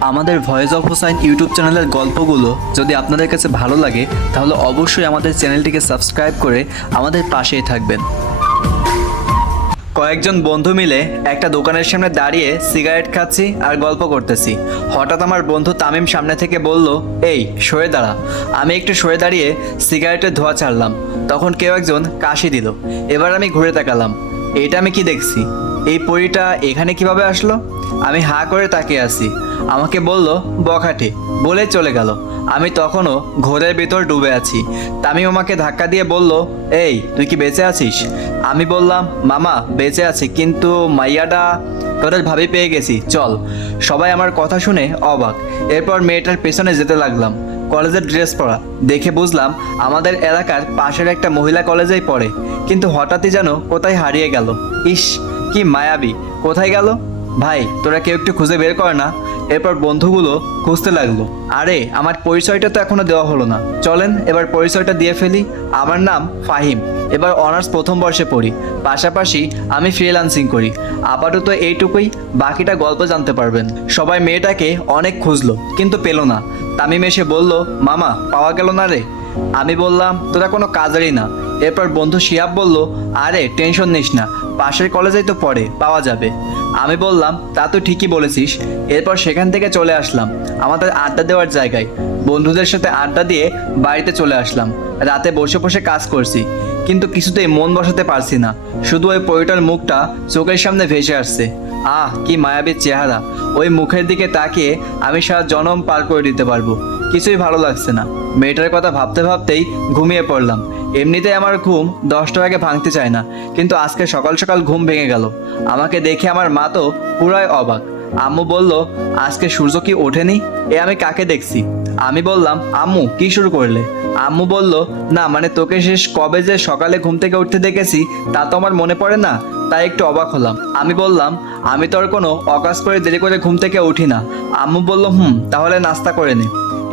আমাদের voice of Hossain YouTube চ্যানেলের গল্পগুলো যদি আপনাদের কাছে ভালো লাগে, তাহলে অবশ্যই আমাদের চ্যানেলটিকে সাবস্ক্রাইব করে আমাদের পাশেই থাকবেন। কয়েকজন বন্ধু মিলে একটা দোকানের সামনে দাঁড়িয়ে সিগারেট খাচ্ছি আর গল্প করতেছি। হঠাৎ আমার বন্ধু তামিম সামনে থেকে বলল, এই, সরে দাঁড়া। আমি একটু সরে দাঁড়িয়ে সিগারেটের ধোঁয়া ছাড়লাম। তখন কেউ একজন কাশি দিল। এবার আমি ঘুরে তাকালাম। এটা আমি কি দেখছি? এই পরিটা এখানে কীভাবে আসলো? আমি হা করে তাকিয়ে আছি। আমাকে বলল, বখাটে। বলে চলে গেল। আমি তখনও ঘোরের ভিতর ডুবে আছি। তামিম আমাকে ধাক্কা দিয়ে বলল, এই, তুই কি বেঁচে আছিস? আমি বললাম, মামা, বেঁচে আছি, কিন্তু মাইয়াটা তোদের ভাবি পেয়ে গেছি। চল। সবাই আমার কথা শুনে অবাক। এরপর মেয়েটার পেছনে যেতে লাগলাম। কলেজের ড্রেস পরা। দেখে বুঝলাম, আমাদের এলাকার পাশের একটা মহিলা কলেজেই পড়ে। কিন্তু হঠাৎই যেন কোথায় হারিয়ে গেল। ইস কি মায়াবী? কোথায় গেল? ভাই, তোরা কেউ একটু খুঁজে বের কর না। এরপর বন্ধুগুলো খুঁজতে লাগল। আরে, আমার পরিচয়টা তো এখনও দেওয়া হলো না। চলেন, এবার পরিচয়টা দিয়ে ফেলি। আমার নাম ফাহিম। এবার অনার্স প্রথম বর্ষে পড়ি। পাশাপাশি আমি ফ্রিল্যান্সিং করি। আপাতত এইটুকুই, বাকিটা গল্প জানতে পারবেন। সবাই মেয়েটাকে অনেক খুঁজলো, কিন্তু পেল না। তামিম এসে বলল, মামা, পাওয়া গেল না রে। আমি বললাম, তোরা কোনো কাজেরই না। এরপর বন্ধু শিয়াব বলল, আরে, টেনশন নিস না, পাশের কলেজেই তো পড়ে, পাওয়া যাবে। আমি বললাম, তা তো ঠিকই বলেছিস। এরপর সেখান থেকে চলে আসলাম, আমাদের আড্ডা দেওয়ার জায়গায়। বন্ধুদের সাথে আড্ডা দিয়ে বাড়িতে চলে আসলাম, রাতে বসে বসে কাজ করছি, কিন্তু কিছুতেই মন বসাতে পারছি না। শুধু ওই পরিটার মুখটা চোখের সামনে ভেসে আসছে। আহ, কি মায়াবী চেহারা। ওই মুখের দিকে তাকিয়ে আমি সারা জনম পার করে দিতে পারব। কিছুই ভালো লাগছে না। মেয়েটার কথা ভাবতে ভাবতেই ঘুমিয়ে পড়লাম। এমনিতেই আমার ঘুম দশটার আগে ভাঙতে চায় না, কিন্তু আজকে সকাল সকাল ঘুম ভেঙে গেল। আমাকে দেখে আমার মা তো পুরাই অবাক। আম্মু বলল, আজকে সূর্য কি ওঠেনি? এ আমি কাকে দেখছি? আমি বললাম, আম্মু, কি শুরু করলে? আম্মু বলল, না মানে তোকে শেষ কবে যে সকালে ঘুম থেকে উঠতে দেখেছি, তা তো আমার মনে পড়ে না। তাই একটু অবাক হলাম। আমি বললাম, আমি তো আর কোনো অকাজ করে দেরি করে ঘুম থেকে উঠি না। আম্মু বলল, হুম, তাহলে নাস্তা করে নে।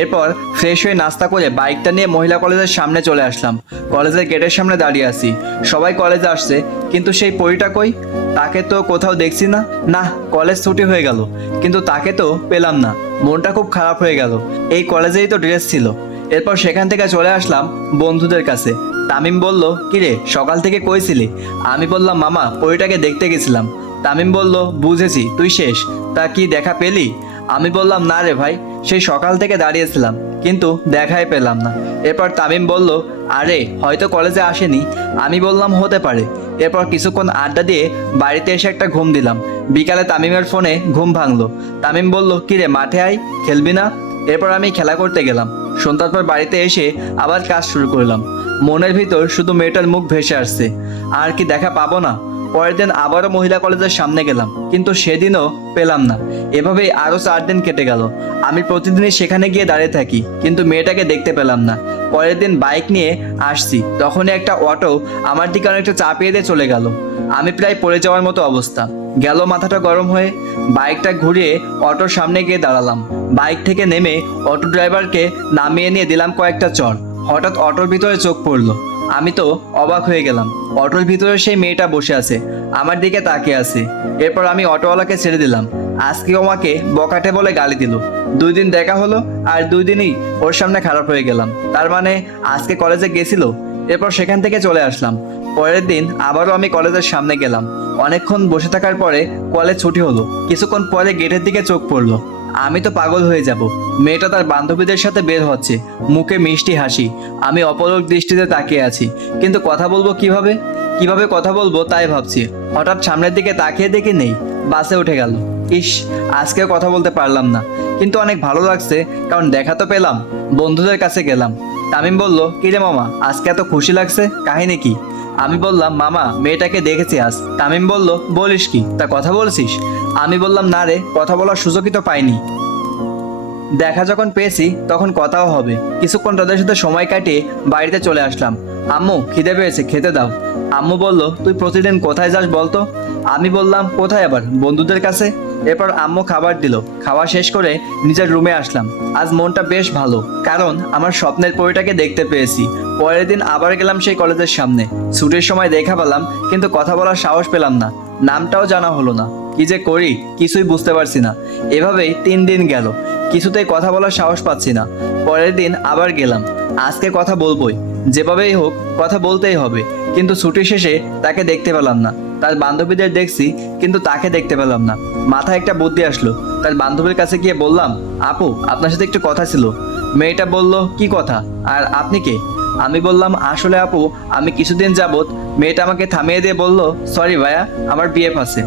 এরপর ফ্রেশ হয়ে নাস্তা করে বাইকটা নিয়ে মহিলা কলেজের সামনে চলে আসলাম। কলেজের গেটের সামনে দাঁড়িয়ে আছি। সবাই কলেজে আসছে, কিন্তু সেই পরিটা কই? তাকে তো কোথাও দেখছি না। না কলেজ ছুটি হয়ে গেল, কিন্তু তাকে তো পেলাম না। মনটা খুব খারাপ হয়ে গেল। এই কলেজেই তো ড্রেস ছিল। এরপর সেখান থেকে চলে আসলাম বন্ধুদের কাছে। তামিম বলল, কিরে, সকাল থেকে কইছিলি? আমি বললাম, মামা, পরিটাকে দেখতে গেছিলাম। তামিম বলল, বুঝেছি, তুই শেষ, তা কি দেখা পেলি? আমি বললাম, না রে ভাই, সেই সকাল থেকে দাঁড়িয়েছিলাম, কিন্তু দেখাই পেলাম না। এরপর তামিম বলল, আরে, হয়তো কলেজে আসেনি। আমি বললাম, হতে পারে। এরপর কিছুক্ষণ আড্ডা দিয়ে বাড়িতে এসে একটা ঘুম দিলাম। বিকালে তামিমের ফোনে ঘুম ভাঙলো। তামিম বলল, কিরে, মাঠে আয়, খেলবি না? এরপর আমি খেলা করতে গেলাম। সন্ধ্যার পর বাড়িতে এসে আবার কাজ শুরু করলাম। মনের ভিতর শুধু মেয়েটার মুখ ভেসে আসছে। আর কি দেখা পাবো না। পরের দিন আবারও মহিলা কলেজের সামনে গেলাম। কিন্তু সেদিনও পেলাম না। এভাবেই আরও চার দিন কেটে গেল। আমি প্রতিদিনই সেখানে গিয়ে দাঁড়িয়ে থাকি। কিন্তু মেয়েটাকে দেখতে পেলাম না। পরের দিন বাইক নিয়ে আসছি। তখনই একটা অটো আমার দিকে অনেকটা চাপিয়ে দিয়ে চলে গেল। আমি প্রায় পড়ে যাওয়ার মতো অবস্থা। গেল মাথাটা গরম হয়ে বাইকটা ঘুরিয়ে অটোর সামনে গিয়ে দাঁড়ালাম। বাইক থেকে নেমে অটো ড্রাইভারকে নামিয়ে নিয়ে দিলাম কয়েকটা চর। হঠাৎ অটোর ভিতরে চোখ পড়ল। আমি তো অবাক হয়ে গেলাম। অটোর ভিতরে সেই মেয়েটা বসে আছে। আমার দিকে তাকিয়ে আছে। এরপর আমি অটোওয়ালাকে ছেড়ে দিলাম। আজকে আমাকে বকাটে বলে গালি দিল। দুই দিন দেখা হলো আর দুই দিনই ওর সামনে খারাপ হয়ে গেলাম। তার মানে আজকে কলেজে গেছিল। এরপর সেখান থেকে চলে আসলাম। পরের দিন আবারও আমি কলেজের সামনে গেলাম। অনেকক্ষণ বসে থাকার পরে কলেজ ছুটি হলো। কিছুক্ষণ পরে গেটের দিকে চোখ পড়ল। আমি তো পাগল হয়ে যাব। মেয়েটা তার বান্ধবীদের সাথে বের হচ্ছে। মুখে মিষ্টি হাসি। আমি অপলক দৃষ্টিতে তাকিয়ে আছি। কিন্তু কথা বলব কীভাবে? কীভাবে কথা বলব তাই ভাবছি। হঠাৎ সামনের দিকে তাকিয়ে দেখি নেই। বাসে উঠে গেল। ইস, আজকেও কথা বলতে পারলাম না। কিন্তু অনেক ভালো লাগছে, কারণ দেখা তো পেলাম। বন্ধুদের কাছে গেলাম। তামিম বলল কি রে মামা, আজকে এত খুশি লাগছে? কাহিনী কি? আমি বললাম, মামা, মেয়েটাকে দেখেছি আজ। তামিম বলল, বলিস কি? তা কথা বলছিস? আমি বললাম, না রে, কথা বলার সুযোগই তো পাইনি। দেখা যখন পেয়েছি, তখন কথাও হবে। কিছুক্ষণ তাদের সাথে সময় কাটিয়ে বাড়িতে চলে আসলাম। আম্মু, খিদে পেয়েছে, খেতে দাও। আম্মু বলল, তুই প্রতিদিন কোথায় যাস বলতো? আমি বললাম, কোথায় আবার? বন্ধুদের কাছে? এরপর আম্মু খাবার দিল। খাওয়া শেষ করে নিজের রুমে আসলাম। আজ মনটা বেশ ভালো, কারণ আমার স্বপ্নের পরিটাকে দেখতে পেয়েছি। পরের দিন আবার গেলাম সেই কলেজের সামনে। ছুটির সময় দেখা পেলাম, কিন্তু কথা বলার সাহস পেলাম না। নামটাও জানা হলো না। কি যে করি, কিছুই বুঝতে পারছি না। এভাবেই তিন দিন গেল। কিছুতেই কথা বলার সাহস পাচ্ছি না। পরের দিন আবার গেলাম। আজকে কথা বলবোই। যেভাবেই হোক, কথা বলতেই হবে। কিন্তু ছুটি শেষে তাকে দেখতে পেলাম না। তার বান্ধবীদের দেখছি, কিন্তু তাকে দেখতে পেলাম না। মাথায় একটা বুদ্ধি আসলো। তার বান্ধবীর কাছে গিয়ে বললাম, আপু, আপনার সাথে একটু কথা ছিল। মেয়েটা বলল, কি কথা? আর আপনি কে? আমি বললাম, আসলে আপু, আমি কিছুদিন যাবত মেয়েটা আমাকে থামিয়ে দিয়ে বলল, সরি ভাইয়া, আমার বিয়ে আছে।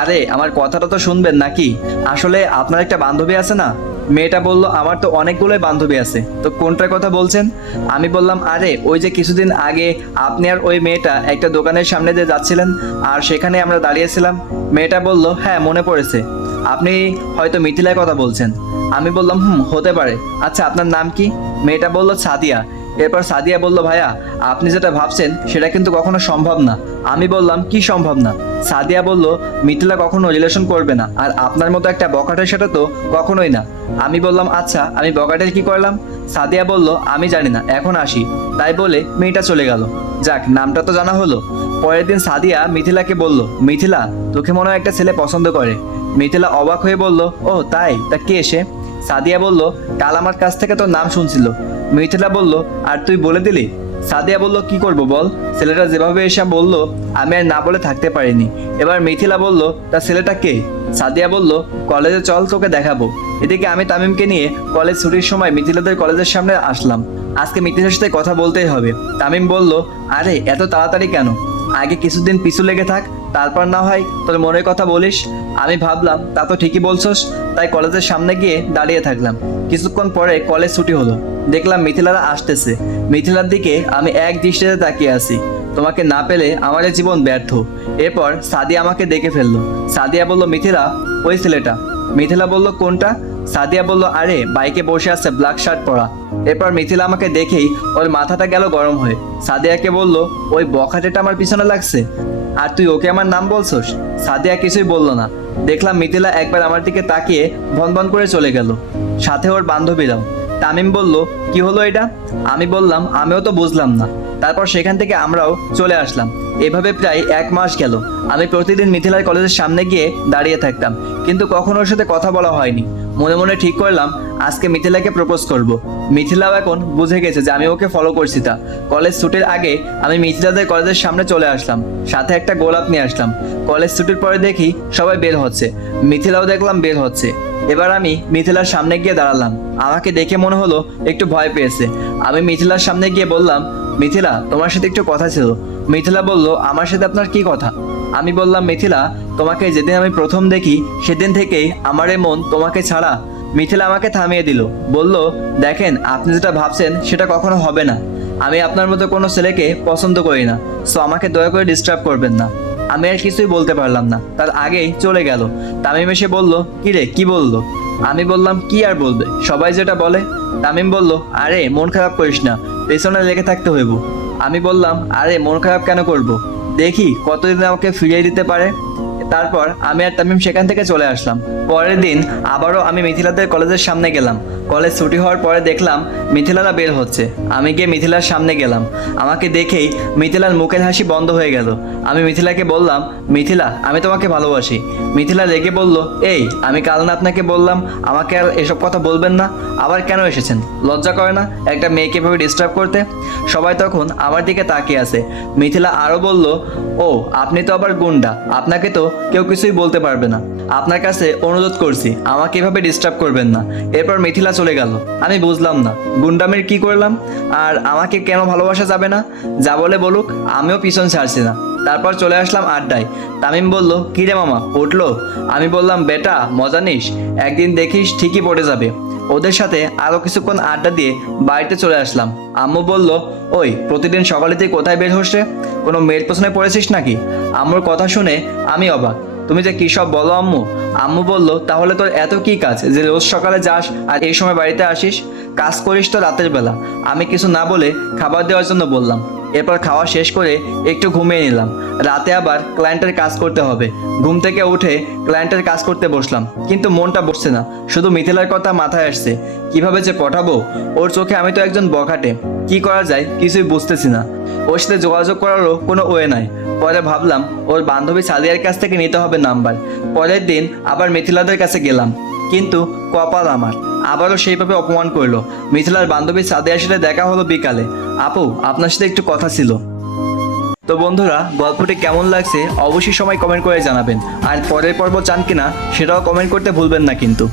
আরে, আমার কথাটা তো শুনবেন নাকি? আসলে আপনার একটা বান্ধবী আছে না? মেয়েটা বলল, আমার তো অনেকগুলোই বান্ধবী আছে। তো কোনটার কথা বলছেন? আমি বললাম, আরে, ওই যে কিছুদিন আগে আপনি আর ওই মেয়েটা একটা দোকানের সামনে দিয়ে যাচ্ছিলেন আর সেখানে আমরা দাঁড়িয়েছিলাম। মেয়েটা বলল হ্যাঁ মনে পড়েছে। আপনি হয়তো মিথিলায় কথা বলছেন। আমি বললাম, হুম, হতে পারে। আচ্ছা আপনার নাম কি? মেয়েটা বলল, সাদিয়া। এরপর সাদিয়া বলল, ভাইয়া, আপনি যেটা ভাবছেন সেটা কিন্তু কখনো সম্ভব না। আমি বললাম, কি সম্ভব না? সাদিয়া বলল, মিথিলা কখনো রিলেশন করবে না, আর আপনার মতো একটা বকাটের সেটা তো কখনোই না। আমি বললাম আচ্ছা আমি বকাটের কি করলাম? সাদিয়া বলল, আমি জানি না, এখন আসি। তাই বলে মেয়েটা চলে গেল। যাক, নামটা তো জানা হলো। পরের দিন সাদিয়া মিথিলাকে বলল, মিথিলা, তোকে মনে হয় একটা ছেলে পছন্দ করে। মিথিলা অবাক হয়ে বলল ও তাই? তা কে এসে সাদিয়া বলল, কাল আমার কাছ থেকে তোর নাম শুনছিল। মিথিলা বলল, আর তুই বলে দিলি? সাদিয়া বলল, কি করব বল? ছেলেটা যেভাবে এসে বলল, আমি আর না বলে থাকতে পারিনি। এবার মিথিলা বলল, তা ছেলেটা কে? সাদিয়া বলল, কলেজে চল, তোকে দেখাবো। এদিকে আমি তামিমকে নিয়ে কলেজ ছুটির সময় মিথিলাদের কলেজের সামনে আসলাম। আজকে মিথিলার সাথে কথা বলতেই হবে। তামিম বলল, আরে, এত তাড়াতাড়ি কেন? আগে কিছুদিন পিছু লেগে থাক, তারপর না হয় তোর মনের কথা বলিস। আমি ভাবলাম, তা তো ঠিকই বলছস। তাই কলেজের সামনে গিয়ে দাঁড়িয়ে থাকলাম। কিছুক্ষণ পরে কলেজ ছুটি হলো। দেখলাম মিথিলারা আসতেছে। মিথিলার দিকে আমি এক দৃষ্টিতে তাকিয়ে আছি। তোমাকে না পেলে আমার জীবন ব্যর্থ। এরপর সাদিয়া আমাকে দেখে ফেলল। সাদিয়া বলল, মিথিলা, ওই ছেলেটা। মিথিলা বলল, কোনটা? সাদিয়া বলল, আরে, বাইকে বসে আছে ব্ল্যাক শার্ট পরা। এরপর মিথিলা আমাকে দেখেই ওর মাথাটা গেল গরম হয়ে। সাদিয়াকে বলল, ওই বখাটেটা আমার পিছনে লাগছে। আর তুই ওকে আমার নাম বলছস? সাদিয়া কিছুই বলল না। দেখলাম মিথিলা একবার আমার দিকে তাকিয়ে ভন ভন করে চলে গেল। সাথে ওর বান্ধবীরাও। তামিম বলল, কি হলো এটা? আমি বললাম, আমিও তো বুঝলাম না। তারপর সেখান থেকে আমরাও চলে আসলাম। এভাবে প্রায় এক মাস গেল। আমি প্রতিদিন মিথিলার কলেজের সামনে গিয়ে দাঁড়িয়ে থাকতাম, কিন্তু কখনো ওর সাথে কথা বলা হয়নি। মনে মনে ঠিক করলাম, আজকে মিথিলাকে প্রপোজ করব। মিথিলাও এখন বুঝে গেছে যে আমি ওকে ফলো করছি তা। কলেজ ছুটির আগে আমি মিথিলাদের কলেজের সামনে চলে আসলাম, সাথে একটা গোলাপ নিয়ে আসলাম। কলেজ ছুটির পরে দেখি সবাই বের হচ্ছে। মিথিলাও দেখলাম বের হচ্ছে। এবার আমি মিথিলার সামনে গিয়ে দাঁড়ালাম। আমাকে দেখে মনে হলো একটু ভয় পেয়েছে। আমি মিথিলার সামনে গিয়ে বললাম, মিথিলা, তোমার সাথে একটু কথা ছিল। মিথিলা বলল, আমার সাথে আপনার কি কথা? আমি বললাম, মিথিলা, তোমাকে যেদিন আমি প্রথম দেখি, সেদিন থেকেই আমার এই মন তোমাকে ছাড়া। মিথিলা আমাকে থামিয়ে দিল, বলল, দেখেন, আপনি যেটা ভাবছেন, সেটা কখনো হবে না। আমি আপনার মতো কোনো ছেলেকে পছন্দ করি না, সো আমাকে দয়া করে ডিস্টার্ব করবেন না। আমি আর কিছুই বলতে পারলাম না। তার আগেই চলে গেল। তামিম এসে বলল, কি রে, কি বলল? আমি বললাম, কি আর বলবে? সবাই যেটা বলে? তামিম বলল, আরে, মন খারাপ করিস না, পেছনে লেগে থাকতে হইব। আমি বললাম, আরে, মন খারাপ কেন করব? দেখি কতদিন আমাকে ফিরিয়ে দিতে পারে। তারপর আমি আর তামিম সেখান থেকে চলে আসলাম। পরের দিন আবারও আমি মিথিলাদের কলেজের সামনে গেলাম। কলেজ ছুটি হওয়ার পরে দেখলাম মিথিলারা বের হচ্ছে। আমি গিয়ে মিথিলার সামনে গেলাম। আমাকে দেখেই মিথিলার মুখের হাসি বন্ধ হয়ে গেল। আমি মিথিলাকে বললাম, মিথিলা, আমি তোমাকে ভালোবাসি। মিথিলা রেগে বলল, এই, আমি কাল না আপনাকে বললাম, আমাকে আর এসব কথা বলবেন না। আবার কেন এসেছেন? লজ্জা করে না? একটা মেয়েকে এভাবে ডিস্টার্ব করতে? সবাই তখন আমার দিকে তাকিয়ে আছে। মিথিলা আরও বলল, ও, আপনি তো আবার গুন্ডা। আপনাকে তো কেউ কিছুই বলতে পারবে না। আপনার কাছে অনুরোধ করছি, আমাকে এভাবে ডিস্টার্ব করবেন না। এরপর মিথিলা চলে গেল। আমি বুঝলাম না, গুন্ডামের কি করলাম? আর আমাকে কেন ভালোবাসা যাবে না? যা বলে বলুক, আমিও পিছন ছাড়ছি না। তারপর চলে আসলাম আড্ডায়। তামিম বলল কি রে মামা, উঠল? আমি বললাম, বেটা, মজা নিস। একদিন দেখিস ঠিকই পড়ে যাবে। ওদের সাথে আরও কিছুক্ষণ আড্ডা দিয়ে বাড়িতে চলে আসলাম। আম্মু বলল, ওই, প্রতিদিন সকালে তুই কোথায় বের রে? কোনো মেয়ের পেছনে পড়েছিস নাকি? আম্মুর কথা শুনে আমি অবাক। তুমি যে কী সব বলো আম্মু? আম্মু বলল, তাহলে তোর এত কি কাজ যে রোজ সকালে যাস আর এই সময় বাড়িতে আসিস? কাজ করিস তো রাতের বেলা। আমি কিছু না বলে খাবার দেওয়ার জন্য বললাম। এরপর খাওয়া শেষ করে একটু ঘুমিয়ে নিলাম। রাতে আবার ক্লায়েন্টের কাজ করতে হবে। ঘুম থেকে উঠে ক্লায়েন্টের কাজ করতে বসলাম, কিন্তু মনটা বসছে না। শুধু মিথিলার কথা মাথায় আসছে, কীভাবে যে পটাবো? ওর চোখে আমি তো একজন বখাটে। কি করা যায় কিছুই বুঝতেছি না। ওর সাথে যোগাযোগ করারও কোনো ওয়ে নাই। পরে ভাবলাম, ওর বান্ধবী সাদিয়ার কাছ থেকে নিতে হবে নাম্বার। পরের দিন আবার মিথিলাদের কাছে গেলাম, কিন্তু কপাল আমার। আবারও সেইভাবে অপমান করল। মিথিলার বান্ধবী সাদিয়ার সাথে দেখা হলো বিকালে। আপু, আপনার সাথে একটু কথা ছিল। তো বন্ধুরা, গল্পটি কেমন লাগছে অবশ্যই সময় কমেন্ট করে জানাবেন। আর পরের পর্ব চান কিনা, সেটাও কমেন্ট করতে ভুলবেন না কিন্তু।